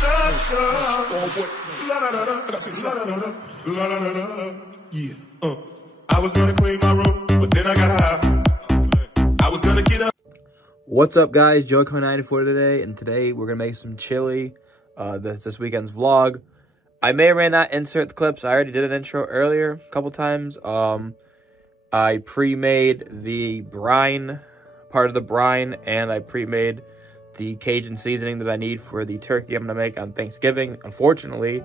Oh boy. La la la la. I got some la la la la. La la la la. Yeah. I was gonna clean my room, but then I got high. I was gonna get up. What's up, guys? Joey94 today, and today we're gonna make some chili. This weekend's vlog. I may or may not insert the clips. I already did an intro earlier a couple times. I pre-made the brine, part of the brine, and I pre-made the Cajun seasoning that I need for the turkey I'm gonna make on Thanksgiving. Unfortunately,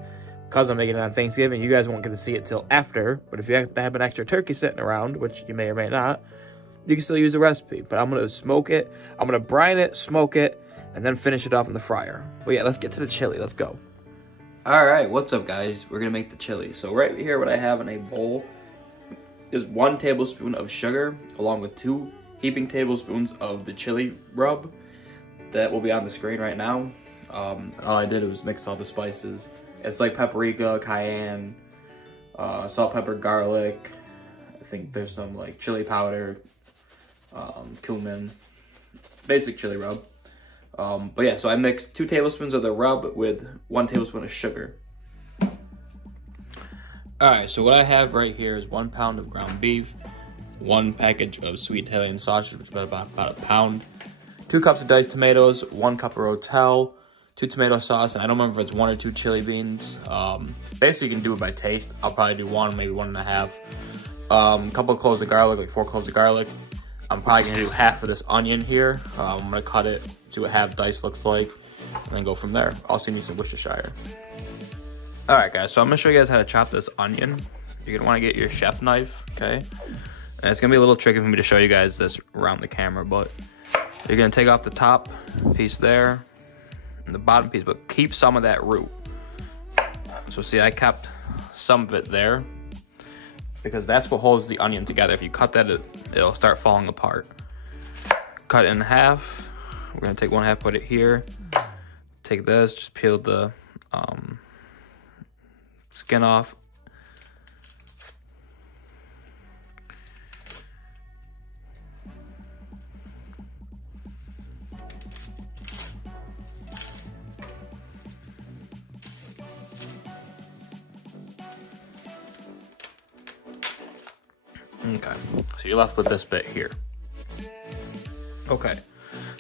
because I'm making it on Thanksgiving, you guys won't get to see it till after. But if you have an extra turkey sitting around, which you may or may not, you can still use the recipe. But I'm gonna smoke it, I'm gonna brine it, smoke it, and then finish it off in the fryer. But yeah, let's get to the chili. Let's go. All right, what's up, guys? We're gonna make the chili. So right here, what I have in a bowl is 1 tablespoon of sugar, along with 2 heaping tablespoons of the chili rub that will be on the screen right now. All I did was mix all the spices. It's like paprika, cayenne, salt, pepper, garlic. I think there's some like chili powder, cumin, basic chili rub. But yeah, so I mixed 2 tablespoons of the rub with 1 tablespoon of sugar. Alright, so what I have right here is 1 pound of ground beef, 1 package of sweet Italian sausage, which is about a pound, 2 cups of diced tomatoes, 1 cup of Rotel, 2 tomato sauce, and I don't remember if it's 1 or 2 chili beans. Basically, you can do it by taste. I'll probably do 1, maybe 1.5. A couple of cloves of garlic, like 4 cloves of garlic. I'm probably gonna do half of this onion here. I'm gonna cut it, see what half dice looks like, and then go from there. Also need some Worcestershire. All right, guys, so I'm gonna show you guys how to chop this onion. You're gonna wanna get your chef knife, okay? And it's gonna be a little tricky for me to show you guys this around the camera, but you're gonna take off the top piece there and the bottom piece, but keep some of that root. So see, I kept some of it there because that's what holds the onion together. If you cut that, it'll start falling apart. Cut it in half. We're gonna take 1/2, put it here. Take this, just peel the skin off. Okay, so you're left with this bit here. Okay,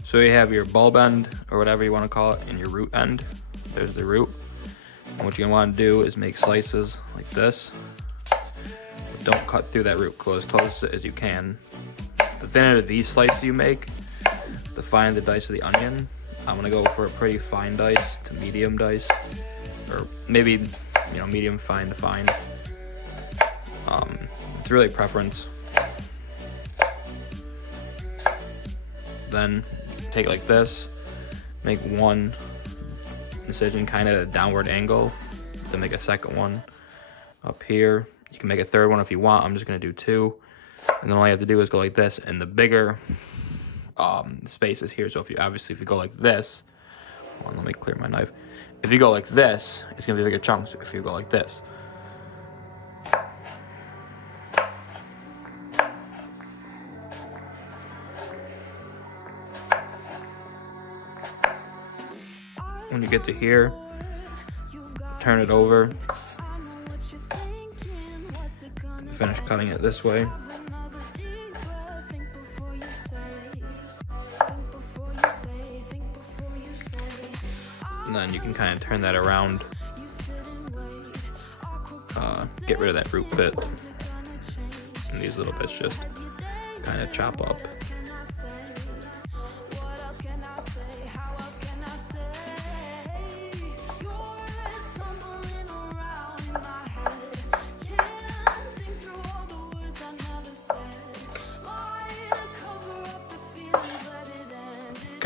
so you have your bulb end, or whatever you want to call it, and your root end. There's the root. And what you're gonna want to do is make slices like this. But don't cut through that root, go as close as you can. The thinner these slices you make, the finer the dice of the onion. I'm gonna go for a pretty fine dice to medium dice, or maybe, you know, medium fine to fine. It's really preference. Then take it like this, make 1 incision kind of at a downward angle, then make a second one up here. You can make a 3rd one if you want. I'm just gonna do 2, and then all you have to do is go like this, and the bigger space is here. So if you go like this, hold on, let me clear my knife. If you go like this, it's gonna be bigger chunks. If you go like this, when you get to here, turn it over, finish cutting it this way. And then you can kind of turn that around, get rid of that root bit, and these little bits just kind of chop up.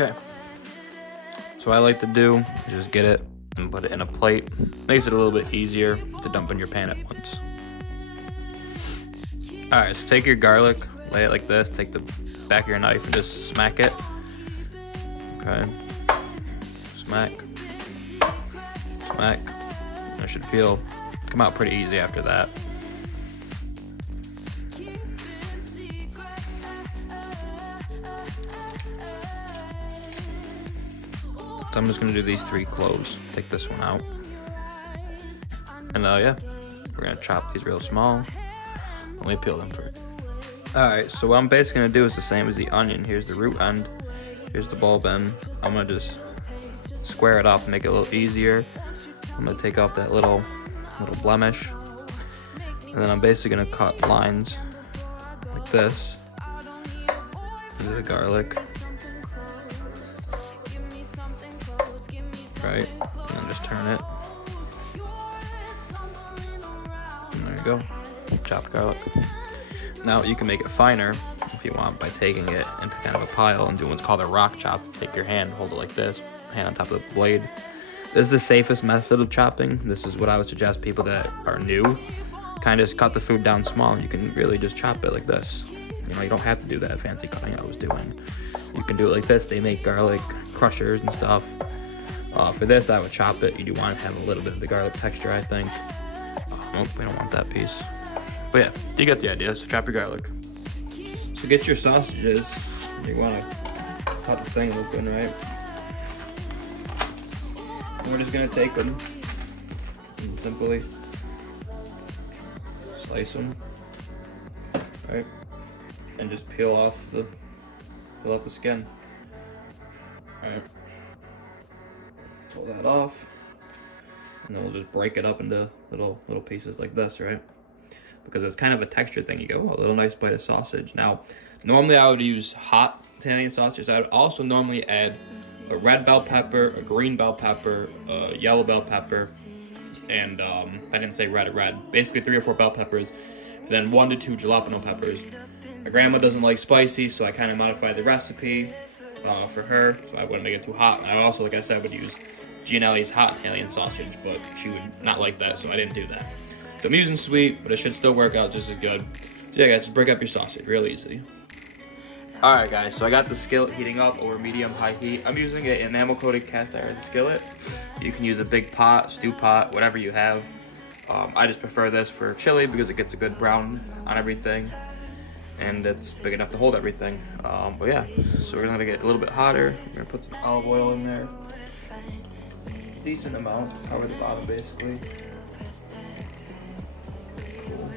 Okay, so what I like to do is just get it and put it in a plate. Makes it a little bit easier to dump in your pan at once. All right, so take your garlic, lay it like this, take the back of your knife and just smack it. Okay, smack, smack. And it should come out pretty easy after that. So I'm just gonna do these 3 cloves. Take this one out. And yeah, we're gonna chop these real small. Let me peel them first. Alright, so what I'm basically gonna do is the same as the onion. Here's the root end. Here's the bulb end. I'm gonna just square it off and make it a little easier. I'm gonna take off that little blemish. And then I'm basically gonna cut lines like this. Into the garlic. Right, and then just turn it. And there you go, chopped garlic. Now you can make it finer if you want by taking it into kind of a pile and doing what's called a rock chop. Take your hand, hold it like this, hand on top of the blade. This is the safest method of chopping. This is what I would suggest people that are new. Kind of just cut the food down small. You can really just chop it like this. You know, you don't have to do that fancy cutting I was doing. You can do it like this. They make garlic crushers and stuff. For this, I would chop it. You do want to have a little bit of the garlic texture, I think. Nope, we don't want that piece. But yeah, you get the idea. So chop your garlic. So get your sausages. You want to cut the thing open, right? And we're just going to take them and simply slice them, right? And just peel off the skin. All right. Pull that off, and then we'll just break it up into little pieces like this, right? Because it's kind of a texture thing. You go, oh, a little nice bite of sausage. Now, normally I would use hot Italian sausage. I would also normally add a red bell pepper, a green bell pepper, a yellow bell pepper, and I didn't say red. Basically 3 or 4 bell peppers, and then 1 to 2 jalapeno peppers. My grandma doesn't like spicy, so I kind of modified the recipe for her, so I wouldn't make it too hot. And I also, like I said, would use Gianelli's hot Italian sausage, but she would not like that, so I didn't do that. So I'm using sweet, but it should still work out just as good. So yeah, guys, just break up your sausage real easy. Alright guys, so I got the skillet heating up over medium-high heat. I'm using an enamel-coated cast iron skillet. You can use a big pot, stew pot, whatever you have. I just prefer this for chili because it gets a good brown on everything. And it's big enough to hold everything. But yeah, so we're gonna get a little bit hotter. We're gonna put some olive oil in there. Decent amount, cover the bottom basically. Cool.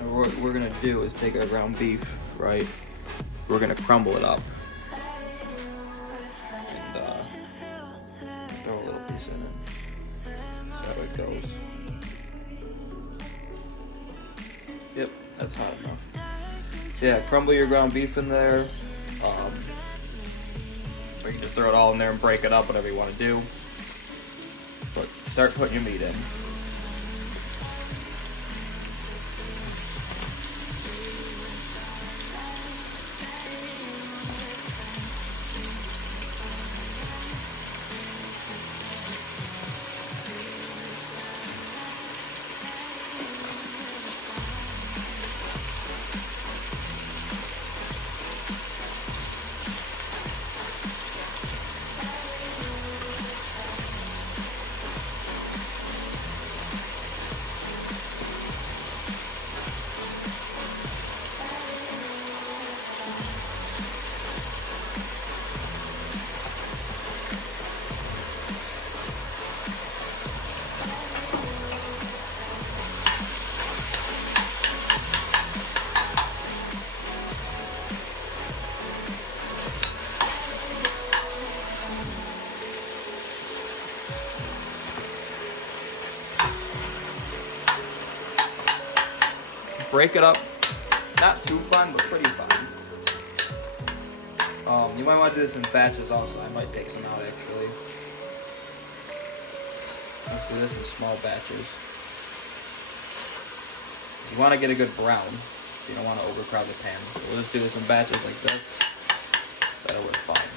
And what we're gonna do is take our ground beef, right? We're gonna crumble it up. Throw a little piece in it. So how it goes. Yep, that's hot enough. Yeah, crumble your ground beef in there. Or you can just throw it all in there and break it up, whatever you want to do. But start putting your meat in. Break it up, not too fine, but pretty fine. You might want to do this in batches also. I might take some out actually. Let's do this in small batches. You want to get a good brown. You don't want to overcrowd the pan. So we'll just do this in batches like this. That'll work fine.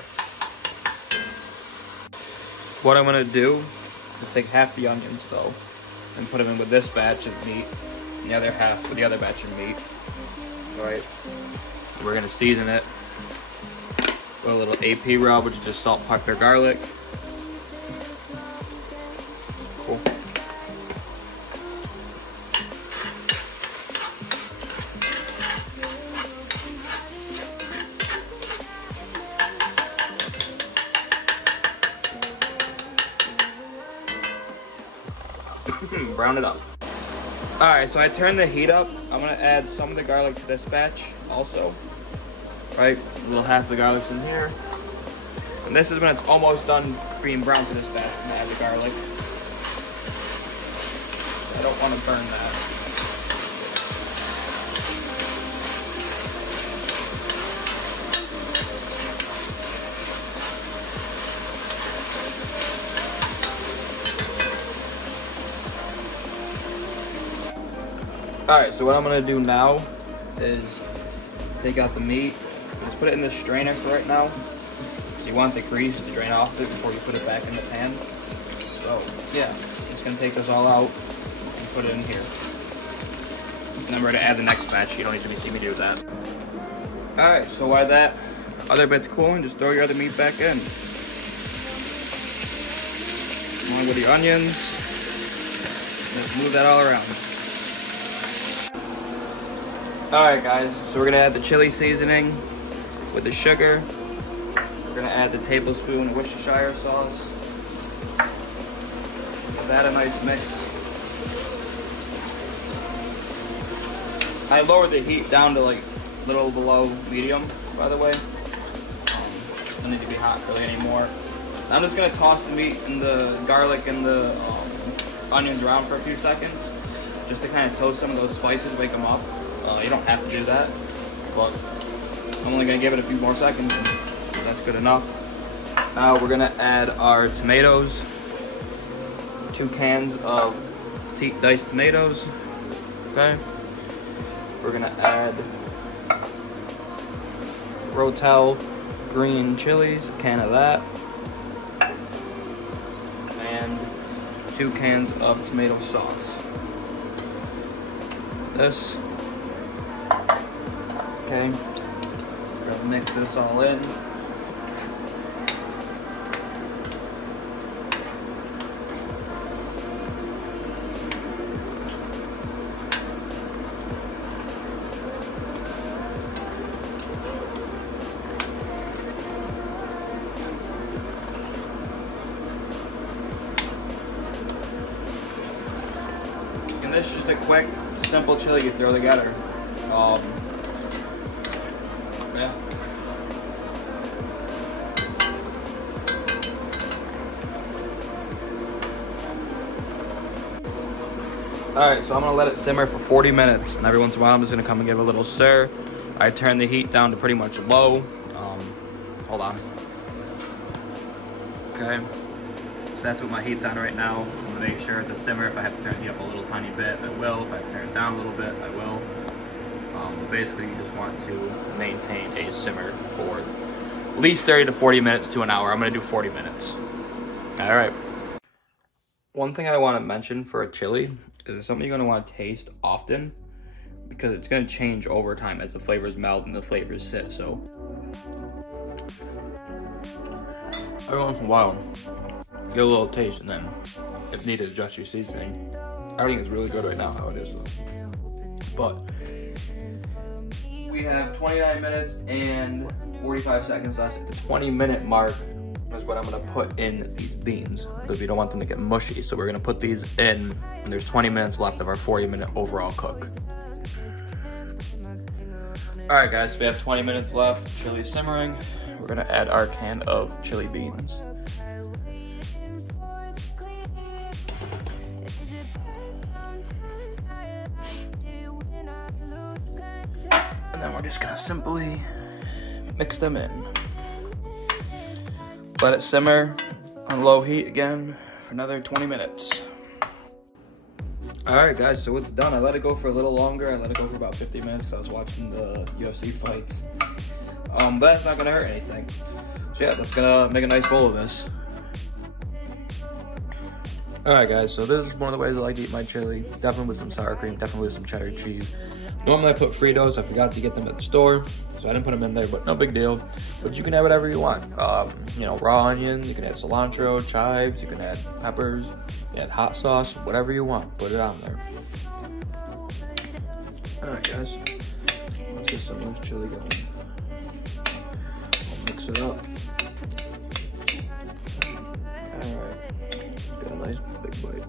What I'm going to do is take half the onions though and put them in with this batch of meat. The other half with the other batch of meat. Alright. We're gonna season it Put a little AP rub, which is just salt, pepper, garlic. Cool. Brown it up. Alright, so I turned the heat up. I'm gonna add some of the garlic to this batch also. Right, a little half the garlic's in here. And this is when it's almost done being brown to this batch. I'm gonna add the garlic. I don't want to burn that. Alright, so what I'm gonna do now is take out the meat. Just put it in the strainer for right now. So you want the grease to drain off it before you put it back in the pan. So yeah, just gonna take this all out and put it in here. And then we're gonna add the next batch. You don't need to see me do that. Alright, so while that other bit's cooling, just throw your other meat back in. Along with the onions. Just move that all around. Alright guys, so we're gonna add the chili seasoning with the sugar. We're gonna add the tablespoon Worcestershire sauce. Give that a nice mix. I lowered the heat down to like a little below medium, by the way. Doesn't need to be hot really anymore. I'm just gonna toss the meat and the garlic and the onions around for a few seconds, just to kind of toast some of those spices, wake them up. You don't have to do that, but I'm only gonna give it a few more seconds, and that's good enough. Now we're gonna add our tomatoes. 2 cans of Petite diced tomatoes. Okay. We're gonna add Rotel green chilies, a can of that, and 2 cans of tomato sauce. This. Okay, we're gonna mix this all in. And this is just a quick, simple chili you throw together. Yeah. Alright, so I'm gonna let it simmer for 40 minutes, and every once in a while I'm just gonna come and give it a little stir. I turn the heat down to pretty much low. Hold on. Okay, so that's what my heat's on right now. I'm gonna make sure it's a simmer. If I have to turn the heat up a little tiny bit, I will. If I have to turn it down a little bit, I will. Basically, you just want to maintain a simmer for at least 30 to 40 minutes to an hour. I'm gonna do 40 minutes. All right. One thing I want to mention for a chili is something you're gonna want to taste often, because it's gonna change over time as the flavors melt and the flavors sit. So every once in a while, get a little taste, and then if needed, adjust your seasoning. I think it's really good right now how it is. But we have 29 minutes and 45 seconds left. At the 20-minute mark is what I'm gonna put in these beans, because we don't want them to get mushy. So we're gonna put these in, and there's 20 minutes left of our 40-minute overall cook. All right, guys, so we have 20 minutes left. Chili's simmering. We're gonna add our can of chili beans. And then we're just gonna simply mix them in. Let it simmer on low heat again for another 20 minutes. All right, guys, so it's done. I let it go for a little longer. I let it go for about 50 minutes because I was watching the UFC fights. But that's not gonna hurt anything. So yeah, that's gonna make a nice bowl of this. All right, guys, so this is one of the ways I like to eat my chili. Definitely with some sour cream, definitely with some cheddar cheese. Normally I put Fritos. I forgot to get them at the store, so I didn't put them in there, but no big deal. But you can add whatever you want. You know, raw onion, you can add cilantro, chives, you can add peppers, you can add hot sauce, whatever you want. Put it on there. Alright guys, let's get some loose chili going. I'll mix it up. Alright, got a nice big bite.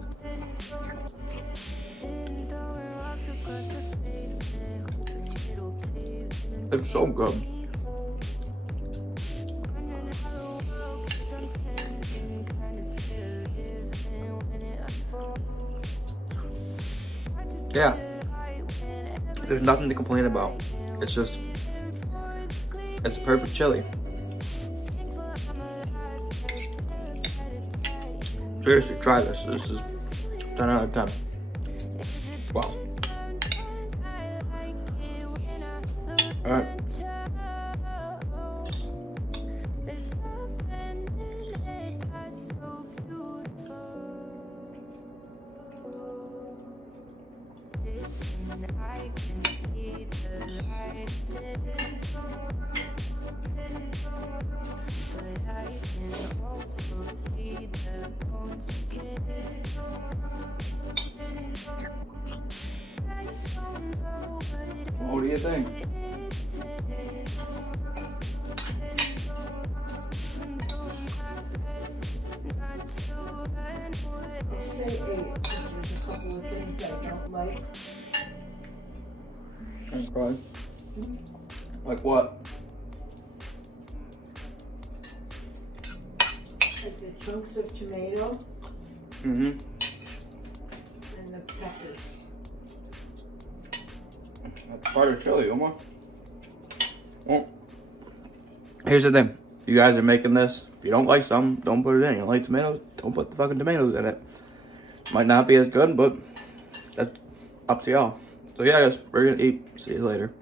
It's so good. Yeah. There's nothing to complain about. It's just, it's a perfect chili. Seriously, try this. This is 10 out of 10. Wow. All right. What do you think? Say 8, because there's a couple of things I don't like. Okay. Like what? Like the chunks of tomato Mm-hmm. and the peppers. That's part of chili, Omar. Well, here's the thing. You guys are making this. If you don't like some, don't put it in. You don't like tomatoes, don't put the fucking tomatoes in it. Might not be as good, but that's up to y'all. So yeah, guys, we're gonna eat. See you later.